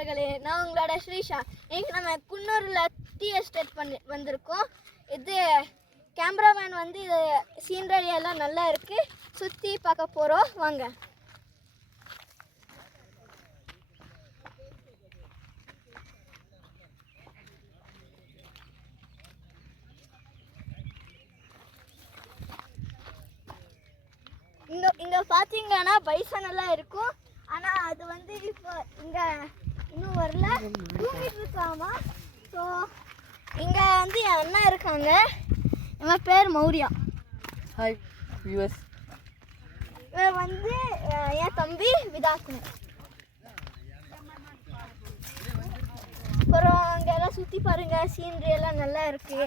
நண்பர்களே, நான் உங்களோட ஸ்ரீஷா. இன்னைக்கு நம்ம குன்னூரில் டீ எஸ்டேட் வந்திருக்கோம். இது கேமராமேன் வந்து இது சீனரி எல்லாம் நல்லா இருக்குது, சுற்றி பார்க்க போகிறோம். வாங்க. இங்கே பார்த்தீங்கன்னா பைசன் எல்லாம் இருக்கும். ஆனால் அது வந்து இப்போ இங்கே இன்னும் வரல, தூங்கிட்டு இருக்காமா. ஸோ இங்கே வந்து என் அண்ணா இருக்காங்க. என் பேர் மௌரியா. Hi viewers. இவன் வந்து என் தம்பி விதாசன். அப்புறம் அங்கே எல்லாம் சுற்றி பாருங்க, சீனரி எல்லாம் நல்லா இருக்கு.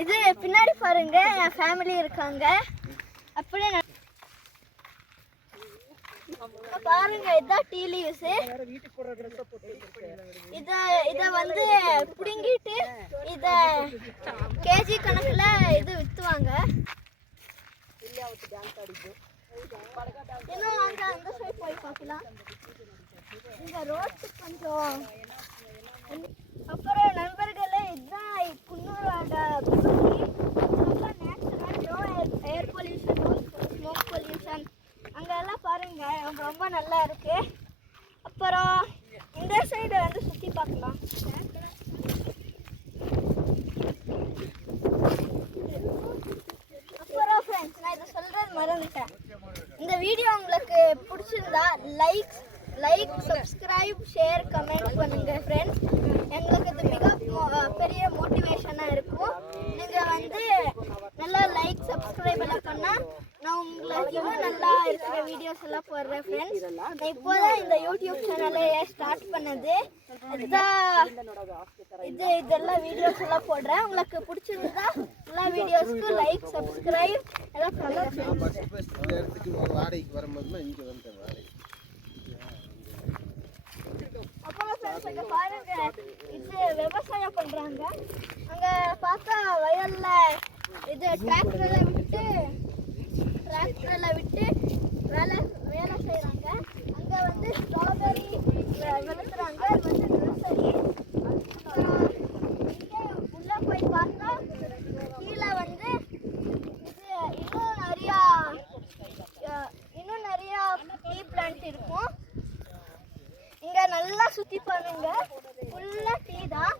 இது பின்னாடி பாருங்க, என் ஃபேமிலி இருக்காங்க. அப்படியே பாருங்க, இதுதான் டீ லீவ்ஸ். இத வந்து புடுங்கிட்டு இத கேஜி கணக்குல இது வித்துவாங்க. இன்னும் அங்க அந்த சைடு போய் பார்க்கலாம். இந்த ரோட்டு கொஞ்சம். அப்புறம் நண்பர்களே, இதுதான் குன்னூரோட பியூட்டி. ரொம்ப natural, no air pollution, no smoke pollution. அங்கெல்லாம் பாருங்க, ரொம்ப நல்லா இருக்கு. அப்புறம் இந்த சைடு வந்து சுற்றி பார்க்கலாம். அப்புறம் ஃப்ரெண்ட்ஸ், நான் இதை சொல்றது மறந்துட்டேன். இந்த வீடியோ உங்களுக்கு பிடிச்சிருந்தா லைக் சப்ஸ்கிரைப் ஷேர் கமெண்ட் பண்ணுங்க ஃப்ரெண்ட்ஸ். எங்களுக்கு இது மிக பெரிய மோட்டிவேஷனாக இருக்கும். நீங்கள் வந்து நல்லா லைக் சப்ஸ்கிரைப் எல்லாம் பண்ணால் நான் உங்களுக்கு இன்னும் நல்லா இருக்கிற வீடியோஸ் எல்லாம் போடுறேன் ஃப்ரெண்ட்ஸ். நான் இப்போதான் இந்த யூடியூப் சேனலை ஸ்டார்ட் பண்ணது. இதெல்லாம் வீடியோஸ் எல்லாம் போடுறேன். உங்களுக்கு பிடிச்சிருந்தா எல்லா வீடியோஸ்க்கு லைக் சப்ஸ்கிரைப் எல்லாம் பண்ணுங்க. அப்புறம் ஃப்ரெண்ட்ஸ், அங்கே பாருங்க, இது விவசாயம் பண்றாங்க. அங்க பார்த்தா வயல்ல இது டிராக்டர்ல விட்டு வேலை செய்யறாங்க. அங்க வந்து ஸ்ட்ராபெரி வளர்க்குறாங்க. அது வந்து நர்சரி. இங்கே உள்ள போய் பார்த்தா கீழே வந்து இது இன்னும் நிறையா டீ பிளான்ட் இருக்கும். இங்க நல்லா சுத்தி பாருங்க, ஃபுல்லா டீ தான்.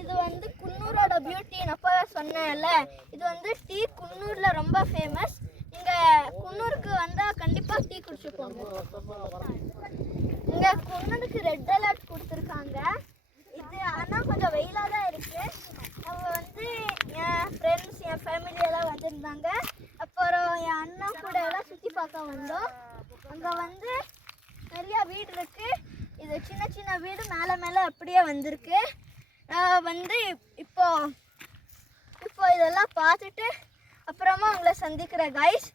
இது வந்து குன்னூரோட பியூட்டி. அப்ப சொன்னேன்ல, இது வந்து டீ குன்னூர்ல ரொம்ப ஃபேமஸ். இங்க குன்னூருக்கு வந்தா கண்டிப்பா டீ குடிச்சு போங்க. இங்க குன்னூருக்கு ரெட் அலர்ட் கொடுத்துருக்காங்க. இது ஆனா கொஞ்சம் வெயிலா தான் இருக்கு. அவங்க வந்து என் ஃப்ரெண்ட்ஸ், என் ஃபேமிலி எல்லாம் வந்திருந்தாங்க. அப்புறம் என் அண்ணா கூட எல்லாம் சுத்தி பார்க்க வந்தோம். அங்க வந்து நிறைய வீடு இருக்கு. இது சின்ன சின்ன வீடு மேலே அப்படியே வந்திருக்கு. வந்து இப்போ இதெல்லாம் பார்த்துட்டு அப்புறமா உங்களை சந்திக்கிற கைஸ்.